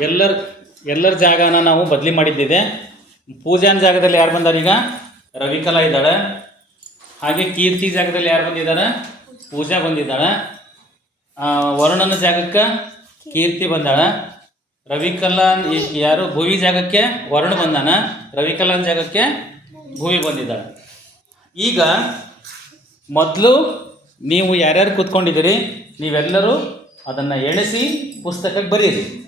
ಎಲ್ಲರ ಎಲ್ಲರ ಜಾಗನ ನಾವು ಬದಲಿ ಮಾಡಿದ್ದಿದೆ. ಪೂಜಾನ ಜಾಗದಲ್ಲಿ ಯಾರು ಬಂದಾರ ಈಗ? ರವಿಕಲಾ ಇದ್ದಾಳೆ. ಹಾಗೆ ಕೀರ್ತಿ ಜಾಗದಲ್ಲಿ ಯಾರು ಬಂದಿದ್ದಾರೆ ಪೂಜಾ ಬಂದಿದ್ದಾಳೆ. ವರುಣನ ಜಾಗಕ್ಕೆ ಕೀರ್ತಿ ಬಂದಾಳೆ. ರವಿಕಲಾನ್ ಈ- ಯಾರು? ಭುವಿ ಜಾಗಕ್ಕೆ ವರುಣ ಬಂದಾನ. ರವಿಕಲಾನ್ ಜಾಗಕ್ಕೆ ಭುವಿ ಬಂದಿದ್ದಾಳೆ. ಈಗ ಮೊದಲು ನೀವು ಯಾರ್ಯಾರು ಕೂತ್ಕೊಂಡಿದ್ದೀರಿ, ನೀವೆಲ್ಲರೂ ಅದನ್ನು ಎಣಿಸಿ ಪುಸ್ತಕಕ್ಕೆ ಬರೀರಿ.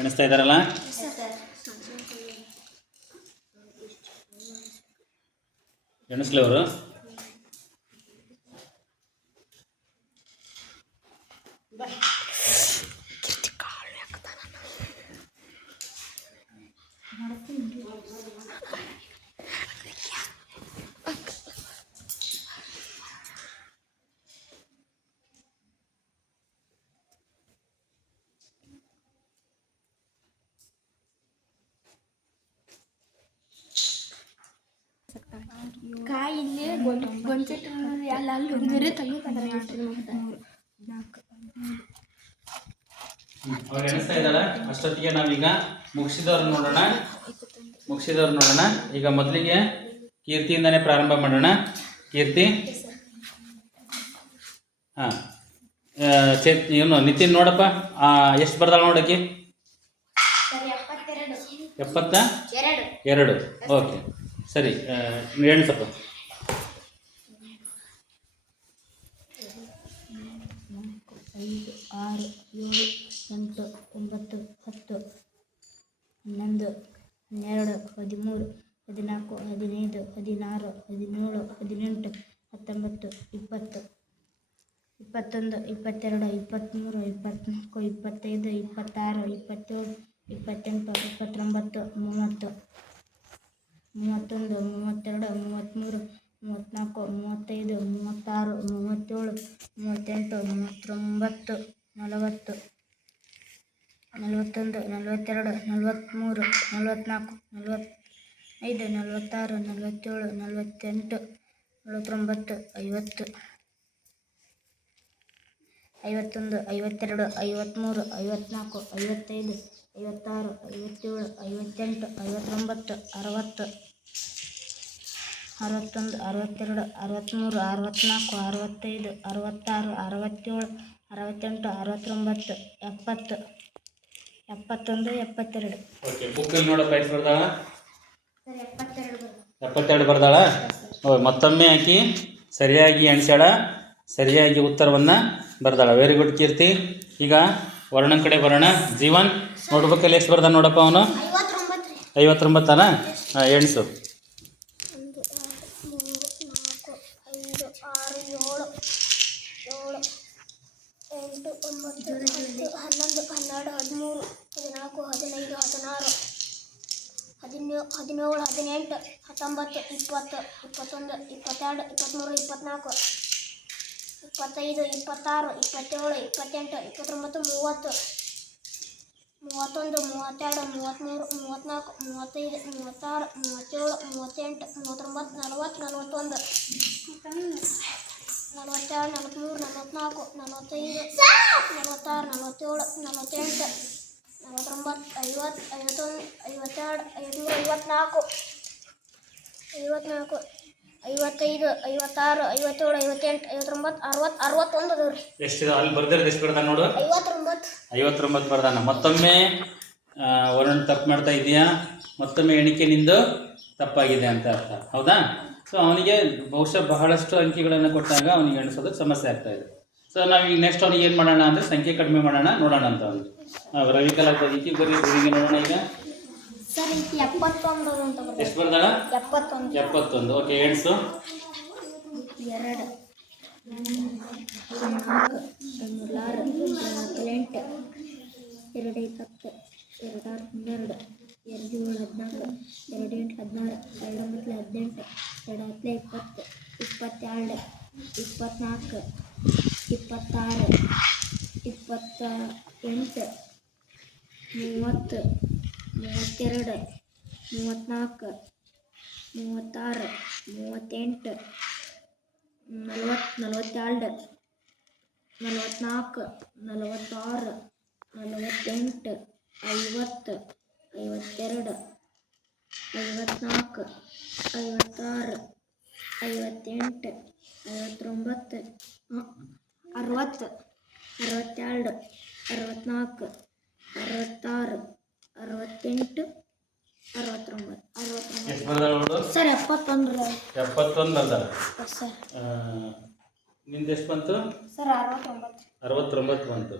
ಎಣಿಸ್ತಾ ಇದ್ದಾರಲ್ಲ ಎಣಿಸ್ಲಿ ಅವರು? ಕಾಯಿ ಇಲ್ಲಿ ಗೊಂಚೆಟ್ ಎಲ್ಲ ಅಲ್ಲಿ ಹುಡುಗರು ತೆಗಿತಾರೆ ಅವ್ರು ಎಣಿಸ್ತಾ ಇದ್ದಾಳೆ ಅಷ್ಟೊತ್ತಿಗೆ ನಾವೀಗ ಮುಗಿಸಿದವ್ರು ನೋಡೋಣ. ಮುಗಿಸಿದವ್ರು ನೋಡೋಣ. ಈಗ ಮೊದಲಿಗೆ ಕೀರ್ತಿಯಿಂದನೇ ಪ್ರಾರಂಭ ಮಾಡೋಣ. ಕೀರ್ತಿ? ಹಾಂ. ಚೇತ್ ಇವನು ನಿತಿನ್ ನೋಡಪ್ಪ. ಎಷ್ಟು ಬರ್ದಾಳ ನೋಡಕ್ಕೆ ಎಪ್ಪತ್ತ? ಎರಡು. ಓಕೆ. ಸರಿ ಎಣಿಸಪ್ಪ ಐದು ಆರು ಏಳು ಎಂಟು ಒಂಬತ್ತು ಹತ್ತು ಹನ್ನೊಂದು, ಹನ್ನೆರಡು, ಹದಿಮೂರು, ಹದಿನಾಲ್ಕು, ಹದಿನೈದು, ಹದಿನಾರು ಹದಿನೇಳು ಹದಿನೆಂಟು ಹತ್ತೊಂಬತ್ತು ಇಪ್ಪತ್ತು ಇಪ್ಪತ್ತೊಂದು, ಇಪ್ಪತ್ತೆರಡು, ಇಪ್ಪತ್ತ್ಮೂರು, ಇಪ್ಪತ್ತ್ನಾಲ್ಕು, ಇಪ್ಪತ್ತೈದು, ಇಪ್ಪತ್ತಾರು, ಇಪ್ಪತ್ತೇಳು, ಇಪ್ಪತ್ತೆಂಟು, ಇಪ್ಪತ್ತೊಂಬತ್ತು, ಮೂವತ್ತು. ಮೂವತ್ತೊಂದು, ಮೂವತ್ತೆರಡು ಮೂವತ್ತ್ಮೂರು ಮೂವತ್ತ್ನಾಲ್ಕು ಮೂವತ್ತೈದು, ಮೂವತ್ತಾರು, ಮೂವತ್ತೇಳು, ಮೂವತ್ತೆಂಟು, ಮೂವತ್ತೊಂಬತ್ತು, ನಲವತ್ತು, ನಲವತ್ತೊಂದು, ನಲವತ್ತೆರಡು ನಲವತ್ತ್ಮೂರು ನಲವತ್ತ್ನಾಲ್ಕು ನಲವತ್ತೈದು, ನಲವತ್ತಾರು, ನಲವತ್ತೇಳು, ನಲವತ್ತೆಂಟು, ನಲವತ್ತೊಂಬತ್ತು, ಐವತ್ತು, ಐವತ್ತೊಂದು, ಐವತ್ತೆರಡು ಐವತ್ತ್ಮೂರು ಐವತ್ತ್ನಾಲ್ಕು ಐವತ್ತೈದು ಐವತ್ತಾರು ಐವತ್ತೇಳು ಐವತ್ತೆಂಟು ಐವತ್ತೊಂಬತ್ತು ಅರವತ್ತು ಅರವತ್ತೊಂದು ಅರವತ್ತೆರಡು ಅರವತ್ತ್ಮೂರು ಅರವತ್ತ್ನಾಲ್ಕು ಅರವತ್ತೈದು ಅರವತ್ತಾರು ಅರವತ್ತೇಳು ಅರವತ್ತೆಂಟು ಅರವತ್ತೊಂಬತ್ತು ಎಪ್ಪತ್ತು ಎಪ್ಪತ್ತೊಂದು ಎಪ್ಪತ್ತೆರಡು. ಓಕೆ ಬುಕ್ಕಲ್ಲಿ ನೋಡಪ್ಪ ಎಷ್ಟು ಬರ್ದಾಳ? ಎಪ್ಪತ್ತೆರಡು ಎಪ್ಪತ್ತೆರಡು ಬರ್ದಾಳ? ಓ ಮತ್ತೊಮ್ಮೆ ಹಾಕಿ ಸರಿಯಾಗಿ ಎಣಿಸ್ಯಾಳ ಸರಿಯಾಗಿ ಉತ್ತರವನ್ನು ಬರ್ದಾಳ. ವೆರಿ ಗುಡ್ ಕೀರ್ತಿ. ಈಗ ವರ್ಣನ ಕಡೆ ಬರೋಣ. ಜೀವನ್ ನೋಡ್ಬೇಕಲ್ಲಿ ಎಷ್ಟು ಬರ್ದ ನೋಡಪ್ಪ ಅವನು? ಐವತ್ತೊಂಬತ್ತನ? ಹಾಂ ಎಣಿಸು. ಒಂದು ಎರಡು ಮೂರು ನಾಲ್ಕು ಐದು ಆರು ಏಳು ಏಳು ಎಂಟು ಒಂಬತ್ತು ಹತ್ತು ಹನ್ನೊಂದು ಹನ್ನೆರಡು ಹದಿಮೂರು ಹದಿನಾಲ್ಕು ಹದಿನೈದು ಹದಿನಾರು ಹದಿನೇಳು ಹದಿನೇಳು ಹದಿನೆಂಟು ಹತ್ತೊಂಬತ್ತು ಇಪ್ಪತ್ತು ಇಪ್ಪತ್ತೊಂದು ಇಪ್ಪತ್ತೆರಡು ಇಪ್ಪತ್ತ್ಮೂರು ಇಪ್ಪತ್ತ್ನಾಲ್ಕು ಇಪ್ಪತ್ತೈದು ಇಪ್ಪತ್ತಾರು ಇಪ್ಪತ್ತೇಳು ಇಪ್ಪತ್ತೆಂಟು ಇಪ್ಪತ್ತೊಂಬತ್ತು ಮೂವತ್ತು ಮೂವತ್ತೊಂದು, ಮೂವತ್ತೆರಡು, ಮೂವತ್ತ್ಮೂರು, ಮೂವತ್ತ್ನಾಲ್ಕು, ಮೂವತ್ತೈದು, ಮೂವತ್ತಾರು, ಮೂವತ್ತೇಳು, ಮೂವತ್ತೆಂಟು, ಮೂವತ್ತೊಂಬತ್ತು, ನಲವತ್ತು, ನಲವತ್ತೊಂದು. ನಲವತ್ತೆರಡು ನಲವತ್ತ್ಮೂರು, ನಲವತ್ತ್ನಾಲ್ಕು, ನಲವತ್ತೈದು, ನಲವತ್ತಾರು, ನಲವತ್ತೇಳು, ನಲವತ್ತೆಂಟು, ನಲವತ್ತೊಂಬತ್ತು, ಐವತ್ತು, ಐವತ್ತೊಂದು, ಐವತ್ತೆರಡು ಐದುನೂರ ಐವತ್ತ್ನಾಲ್ಕು ಐವತ್ತ್ನಾಲ್ಕು. ಐವತ್ತೈದು ಐವತ್ತಾರು ಐವತ್ತೇಳು ಐವತ್ತೆಂಟು ಐವತ್ತೊಂಬತ್ತು ಅರವತ್ತು ಅರವತ್ತೊಂದು ಅದಾವ ರೀ. ಎಷ್ಟಿದೆ ಅಲ್ಲಿ ಬರ್ದಿರೋದು ಎಷ್ಟು ಬರ್ದಾನ ನೋಡು. ಐವತ್ತೊಂಬತ್ತು. ಐವತ್ತೊಂಬತ್ತು ಬರ್ದಾನ. ಮತ್ತೊಮ್ಮೆ ಒಂದೊಂದು ತಪ್ಪು ಮಾಡ್ತಾ ಇದೆಯಾ? ಮತ್ತೊಮ್ಮೆ ಎಣಿಕೆ ನಿಂದು ತಪ್ಪಾಗಿದೆ ಅಂತ ಅರ್ಥ. ಹೌದಾ? ಸೊ ಅವನಿಗೆ ಬಹುಶಃ ಬಹಳಷ್ಟು ಅಂಕಿಗಳನ್ನು ಕೊಟ್ಟಾಗ ಅವನಿಗೆ ಎಣಿಸೋದಕ್ಕೆ ಸಮಸ್ಯೆ ಆಗ್ತಾ ಇದೆ. ಸೊ ನಾವು ಈಗ ನೆಕ್ಸ್ಟ್ ಅವ್ನಿಗೆ ಏನು ಮಾಡೋಣ ಅಂದರೆ ಸಂಖ್ಯೆ ಕಡಿಮೆ ಮಾಡೋಣ ನೋಡೋಣ ಅಂತ ಅವನು ನಾವು ರವಿಕಲಾ ಈಚೆ ಬರೀ ನೋಡೋಣ ಈಗ. ಸರ್ ಇಲ್ಲಿ ಎಪ್ಪತ್ತೊಂದು ಅಂತ ಬರ್ತದೆ. ಎಷ್ಟು ಬರ್ದಾಳ ಎಪ್ಪತ್ತೊಂದು. ಎಪ್ಪತ್ತೊಂದು. ಓಕೆ ಎಣಿಸು ಎರಡು. ನಾಲ್ಕು ಮೂರಾರು ಎರಡು ಇಪ್ಪತ್ತು ಹತ್ತು ಎರಡು ಆರು ಹನ್ನೆರಡು ಎರಡು ಏಳು ಹದಿನಾಲ್ಕು ಎರಡು ಎಂಟು ಹದಿನಾರು ಎರಡು ಒಂಬತ್ತು ಹದಿನೆಂಟು ಎರಡು ಹತ್ತಲೆ ಇಪ್ಪತ್ತು ಇಪ್ಪತ್ತೆರಡು ಇಪ್ಪತ್ತ್ನಾಲ್ಕು ಇಪ್ಪತ್ತಾರು ಇಪ್ಪತ್ತ ಎಂಟು ಮೂವತ್ತು ಮೂವತ್ತೆರಡು ಮೂವತ್ತ್ನಾಲ್ಕು ಮೂವತ್ತಾರು ಮೂವತ್ತೆಂಟು ನಲವತ್ತು ನಲವತ್ತೆರಡು ನಲವತ್ತ್ನಾಲ್ಕು ನಲವತ್ತಾರು ನಲವತ್ತೆಂಟು ಐವತ್ತು ಐವತ್ತೆರಡು ಐವತ್ನಾಲ್ಕು ಐವತ್ತಾರು ಐವತ್ತೆಂಟು ಐವತ್ತೊಂಬತ್ತು ಹ, ಅರವತ್ತು ಅರವತ್ತೆರಡು ಅರವತ್ನಾಲ್ಕು ಅರವತ್ತಾರು ಅರವತ್ತೆಂಟು ಅರವತ್ತೊಂಬತ್ತು ಅರವತ್ತೊಂಬತ್ತು ಎಷ್ಟು ಬರ್ದಾಳ ನೋಡು ಸರ್ ಎಪ್ಪತ್ತೊಂದು ಎಪ್ಪತ್ತೊಂದು ಬರ್ದಾಳ ಸರ್. ನಿಂದು ಎಷ್ಟು ಬಂತು? ಅರವತ್ತೊಂಬತ್ತು. ಬಂತು.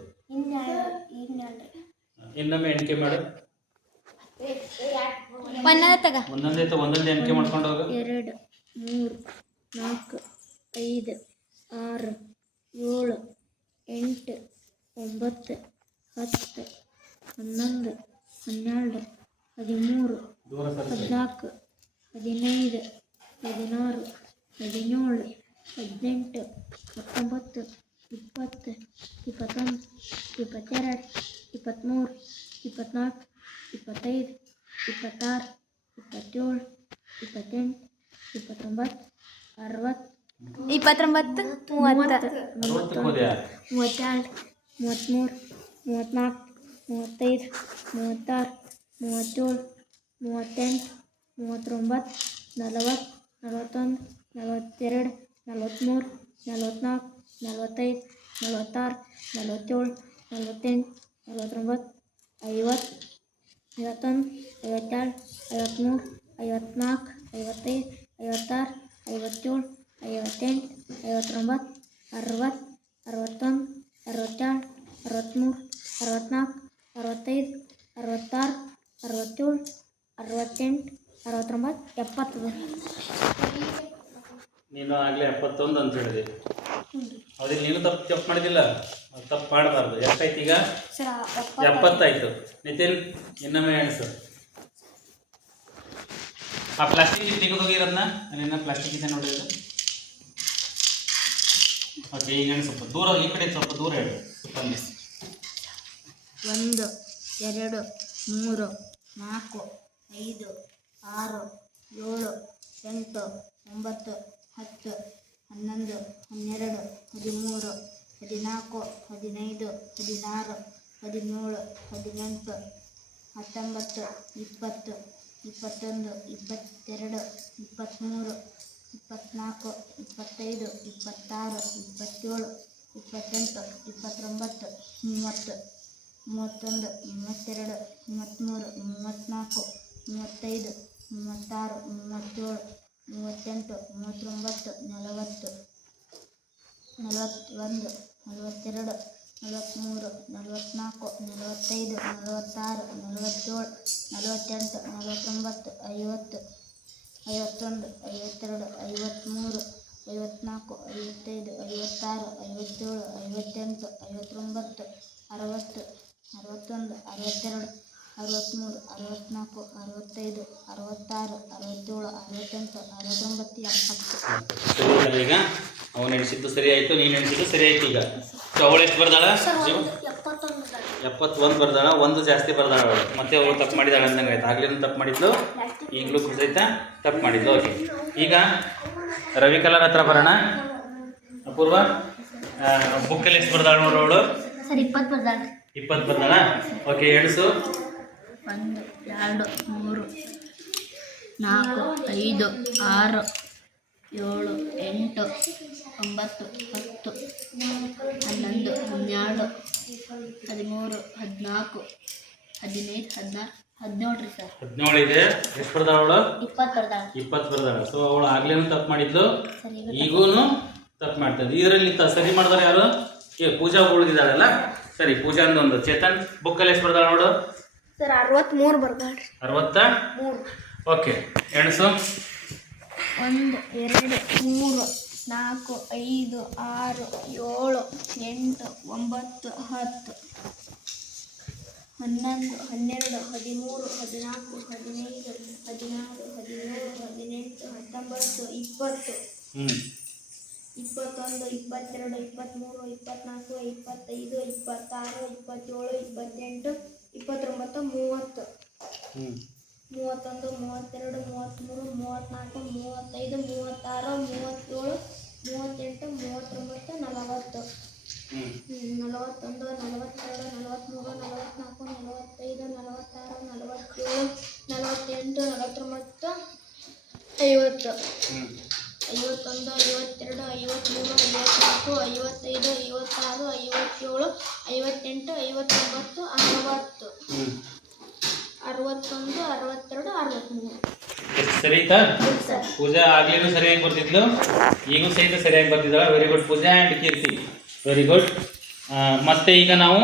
ಇನ್ನೊಮ್ಮೆ ಎಣಿಕೆ ಮಾಡು. ಒಂದೊಂದೇ ಒಂದೊಂದೇ ಎಣಿಕೆ ಮಾಡ್ಕೊಂಡು ಹೋಗು. ಎರಡು ಮೂರು ನಾಲ್ಕು ಐದು ಆರು ಏಳು ಎಂಟು ಒಂಬತ್ತು ಹತ್ತು ಹನ್ನೊಂದು ಹನ್ನೆರಡು ಹದಿಮೂರು. ಹದಿನಾಲ್ಕು ಹದಿನೈದು ಹದಿನಾರು ಹದಿನೇಳು ಹದಿನೆಂಟು ಹತ್ತೊಂಬತ್ತು ಇಪ್ಪತ್ತು ಇಪ್ಪತ್ತೊಂದು ಇಪ್ಪತ್ತೆರಡು ಇಪ್ಪತ್ತ್ಮೂರು ಇಪ್ಪತ್ತ್ನಾಲ್ಕು ಇಪ್ಪತ್ತೈದು ಇಪ್ಪತ್ತಾರು ಇಪ್ಪತ್ತೇಳು ಇಪ್ಪತ್ತೆಂಟು ಇಪ್ಪತ್ತೊಂಬತ್ತು ಅರವತ್ತು ಇಪ್ಪತ್ತೊಂಬತ್ತು ಮೂವತ್ತು. ಮೂವತ್ತೆರಡು ಮೂವತ್ತ್ಮೂರು ಮೂವತ್ತ್ನಾಲ್ಕು ಮೂವತ್ತೈದು ಮೂವತ್ತಾರು ಮೂವತ್ತೇಳು ಮೂವತ್ತೆಂಟು ಮೂವತ್ತೊಂಬತ್ತು ನಲವತ್ತು. ನಲವತ್ತೊಂದು, ನಲವತ್ತೆರಡು ನಲವತ್ತ್ಮೂರು ನಲವತ್ತ್ನಾಲ್ಕು ನಲವತ್ತೈದು, ನಲವತ್ತಾರು, ನಲವತ್ತೇಳು, ನಲವತ್ತೆಂಟು, ನಲವತ್ತೊಂಬತ್ತು, ಐವತ್ತು, ಐವತ್ತೊಂದು, ಐವತ್ತೆರಡು ಐವತ್ತ್ಮೂರು ಐವತ್ತ್ನಾಲ್ಕು ಐವತ್ತೈದು, ಐವತ್ತಾರು, ಐವತ್ತೇಳು, ಐವತ್ತೆಂಟು, ಐವತ್ತೊಂಬತ್ತು, ಅರವತ್ತು, ಅರವತ್ತೊಂದು, ಅರವತ್ತೆರಡು ಅರವತ್ತ್ಮೂರು ಅರವತ್ತ್ನಾಲ್ಕು ಅರವತ್ತೈದು, ಅರವತ್ತಾರು, ಅರವತ್ತೇಳು, ಅರವತ್ತೆಂಟು ಅರವತ್ತೊಂಬತ್ತು ಎಪ್ಪತ್ತು ನೀನು ಆಗಲೇ ಎಪ್ಪತ್ತೊಂದು ಅಂತ ಹೇಳಿದೆ. ಹೌದಿಲ್ಲ ನೀನು ತಪ್ಪು ತಪ್ಪು ಮಾಡಿದಿಲ್ಲ ತಪ್ಪು ಮಾಡಬಾರ್ದು. ಎಷ್ಟಾಯ್ತು ಈಗ? ಎಪ್ಪತ್ತಾಯ್ತು. ನಿತಿನ್ ಇನ್ನೊಮ್ಮೆ ಎಣಿಸು. ಆ ಪ್ಲಾಸ್ಟಿಕ್ ತೆಗೆದೋಗಿರೋದನ್ನ ಅಲ್ಲಿನ ಪ್ಲಾಸ್ಟಿಕ್ ಇದೆ ನೋಡಿ ಇದು ಓಕೆ ಈಗ ಸ್ವಲ್ಪ ದೂರ ಈ ಕಡೆ ಸ್ವಲ್ಪ ದೂರ ಹೇಳು. ಬನ್ನಿ ಒಂದು ಎರಡು ಮೂರು ನಾಲ್ಕು ಐದು ಆರು, ಏಳು, ಎಂಟು, ಒಂಬತ್ತು, ಹತ್ತು, ಹನ್ನೊಂದು, ಹನ್ನೆರಡು, ಹದಿಮೂರು, ಹದಿನಾಲ್ಕು, ಹದಿನೈದು, ಹದಿನಾರು, ಹದಿನೇಳು, ಹದಿನೆಂಟು, ಹತ್ತೊಂಬತ್ತು, ಇಪ್ಪತ್ತು, ಇಪ್ಪತ್ತೊಂದು, ಇಪ್ಪತ್ತೆರಡು, ಇಪ್ಪತ್ತ್ಮೂರು, ಇಪ್ಪತ್ತ್ನಾಲ್ಕು, ಇಪ್ಪತ್ತೈದು, ಇಪ್ಪತ್ತಾರು, ಇಪ್ಪತ್ತೇಳು, ಇಪ್ಪತ್ತೆಂಟು, ಇಪ್ಪತ್ತೊಂಬತ್ತು, ಮೂವತ್ತು, ಮೂವತ್ತೊಂದು, ಮೂವತ್ತೆರಡು, ಮೂವತ್ತ್ಮೂರು, ಮೂವತ್ತ್ನಾಲ್ಕು, ಮೂವತ್ತೈದು ಮೂವತ್ತಾರು, ಮೂವತ್ತೇಳು, ಮೂವತ್ತೆಂಟು, ಮೂವತ್ತೊಂಬತ್ತು, ನಲವತ್ತು, ನಲವತ್ತೊಂದು, ನಲವತ್ತೆರಡು, ನಲವತ್ತ್ಮೂರು, ನಲವತ್ತ್ನಾಲ್ಕು, ನಲವತ್ತೈದು, ನಲವತ್ತಾರು, ನಲವತ್ತೇಳು, ನಲವತ್ತೆಂಟು, ನಲವತ್ತೊಂಬತ್ತು, ಐವತ್ತು, ಐವತ್ತೊಂದು, ಐವತ್ತೆರಡು, ಐವತ್ತ್ಮೂರು, ಐವತ್ತ್ನಾಲ್ಕು, ಐವತ್ತೈದು, ಐವತ್ತಾರು, ಐವತ್ತೇಳು, ಐವತ್ತೆಂಟು, ಐವತ್ತೊಂಬತ್ತು, ಅರವತ್ತು, ಅರವತ್ತೊಂದು, ಅರವತ್ತೆರಡು. ಅರವತ್ತ್ಮೂರು ಅರವತ್ತ್ನಾಲ್ಕು ಅರವತ್ತೈದು ಅರವತ್ತಾರು ಅರವತ್ತೇಳು ಅರವತ್ತೆಂಟು ಅರವತ್ತೊಂಬತ್ತು ಎಪ್ಪತ್ತು. ಈಗ ಅವನು ಎಣಿಸಿದ್ದು ಸರಿ ಆಯಿತು ನೀನು ಎಣಿಸಿದ್ದು ಸರಿ ಆಯ್ತು ಈಗ. ಸೊ ಅವಳು ಎಷ್ಟು ಬರ್ದಾಳ? ಎಪ್ಪತ್ತೊಂದು ಬರ್ದಾಳ. ಒಂದು ಜಾಸ್ತಿ ಬರ್ದಾಳ ಅವಳು. ಮತ್ತೆ ಅವಳು ತಪ್ಪು ಮಾಡಿದಾಳ ಅಂದಂಗೆ ಆಯ್ತು. ಆಗ್ಲಿಂದ ತಪ್ಪು ಮಾಡಿದ್ಲು? ಈಗಲೂ ಸಹಿತ ತಪ್ಪು ಮಾಡಿದ್ಲು ಓಕೆ ಈಗ ರವಿಕಲರ್ ಹತ್ರ ಬರೋಣ. ಅಪೂರ್ವ ಬುಕ್ಕಲ್ಲಿ ಎಷ್ಟು ಬರ್ದಾಳ ನೋಡು ಅವಳು? ಸರ್ ಇಪ್ಪತ್ತು ಬರ್ದಾಳ. ಇಪ್ಪತ್ತು ಬರ್ದಾಳ? ಓಕೆ ಎಣಿಸು. ಒಂದು ಎರಡು ಮೂರು ನಾಲ್ಕು ಐದು ಆರು ಏಳು ಎಂಟು ಒಂಬತ್ತು ಹತ್ತು ಹನ್ನೊಂದು ಹನ್ನೆರಡು ಹದಿಮೂರು ಹದಿನಾಲ್ಕು ಹದಿನೈದು ಹದಿನಾರು ಹದಿನೇಳು ರೀ ಸರ್. ಹದಿನೇಳು ಇದೆ. ಎಷ್ಟು ಬರ್ದಾಳ ಅವಳು? ಇಪ್ಪತ್ತು ಬರ್ದಾಳ ಇಪ್ಪತ್ತು ಬರ್ದಾಳ ಸೊ ಅವಳು ಆಗ್ಲೇನು ತಪ್ಪು ಮಾಡಿದ್ಲು. ಸರ್ ಈಗೂ ತಪ್ಪು. ಮಾಡ್ತಾರೆ ಇದರಲ್ಲಿ ತ ಸರಿ ಮಾಡಿದಾರೆ ಯಾರು? ಏ ಪೂಜಾ ಉಳಿದಿದ್ದಾಳಲ್ಲ? ಸರಿ ಪೂಜಾ ಒಂದು ಚೇತನ್ ಬುಕ್ಕಲ್ಲಿ ಎಷ್ಟು ಬರ್ದಾಳ ನೋಡು. ಸರ್ ಅರವತ್ತ್ಮೂರು ಬರ್ದಾಳ್ರಿ ಅರವತ್ತ? ಮೂರು. ಓಕೆ ಎಣಸು ಒಂದು ಎರಡು ಮೂರು ನಾಲ್ಕು ಐದು ಆರು ಏಳು ಎಂಟು ಒಂಬತ್ತು ಹತ್ತು ಹನ್ನೊಂದು ಹನ್ನೆರಡು ಹದಿಮೂರು ಹದಿನಾಲ್ಕು ಹದಿನೈದು ಹದಿನಾರು ಹದಿನೇಳು ಹದಿನೆಂಟು ಹತ್ತೊಂಬತ್ತು ಇಪ್ಪತ್ತು ಹ್ಞೂ ಇಪ್ಪತ್ತೊಂದು ಇಪ್ಪತ್ತೆರಡು ಇಪ್ಪತ್ತ್ಮೂರು ಇಪ್ಪತ್ತ್ನಾಲ್ಕು ಇಪ್ಪತ್ತೈದು ಇಪ್ಪತ್ತಾರು ಇಪ್ಪತ್ತೇಳು ಇಪ್ಪತ್ತೆಂಟು ಇಪ್ಪತ್ತೊಂಬತ್ತು. ಮೂವತ್ತೊಂದು, ಮೂವತ್ತೆರಡು, ಮೂವತ್ತ್ಮೂರು, ಮೂವತ್ತ್ನಾಲ್ಕು, ಮೂವತ್ತೈದು, ಮೂವತ್ತಾರು, ಮೂವತ್ತೇಳು, ಮೂವತ್ತೆಂಟು, ಮೂವತ್ತೊಂಬತ್ತು, ನಲವತ್ತು. ನಲವತ್ತೊಂದು, ನಲವತ್ತೆರಡು, ನಲವತ್ತ್ಮೂರು, ನಲವತ್ತ್ನಾಲ್ಕು, ನಲವತ್ತೈದು, ನಲವತ್ತಾರು, ನಲವತ್ತೇಳು, ನಲವತ್ತೆಂಟು, ನಲವತ್ತೊಂಬತ್ತು, ಐವತ್ತು. ಐವತ್ತೊಂದು, ಐವತ್ತೆರಡು, ಐವತ್ತ್ಮೂರು, ಐವತ್ತ್ನಾಲ್ಕು, ಐವತ್ತೈದು, ಐವತ್ತಾರು, ಐವತ್ತೇಳು, ಐವತ್ತೆಂಟು, ಐವತ್ತೊಂಬತ್ತು, ಅರವತ್ತು. ಅರವತ್ತೊಂದು ಅರವತ್ತೆರಡು ಅರವತ್ತ್ಮೂರು ಸರಿ ಆಯ್ತಾ? ಪೂಜಾ ಆಗ್ಲೇನು ಸರಿಯಾಗಿ ಬರ್ತಿದ್ಲು. ಈಗೂ ಸಹಿತ ಸರಿಯಾಗಿ ಬರ್ತಿದ್ದಾಳೆ. Very good Pooja and Keerthi. Very good ಮತ್ತೆ ಈಗ ನಾವು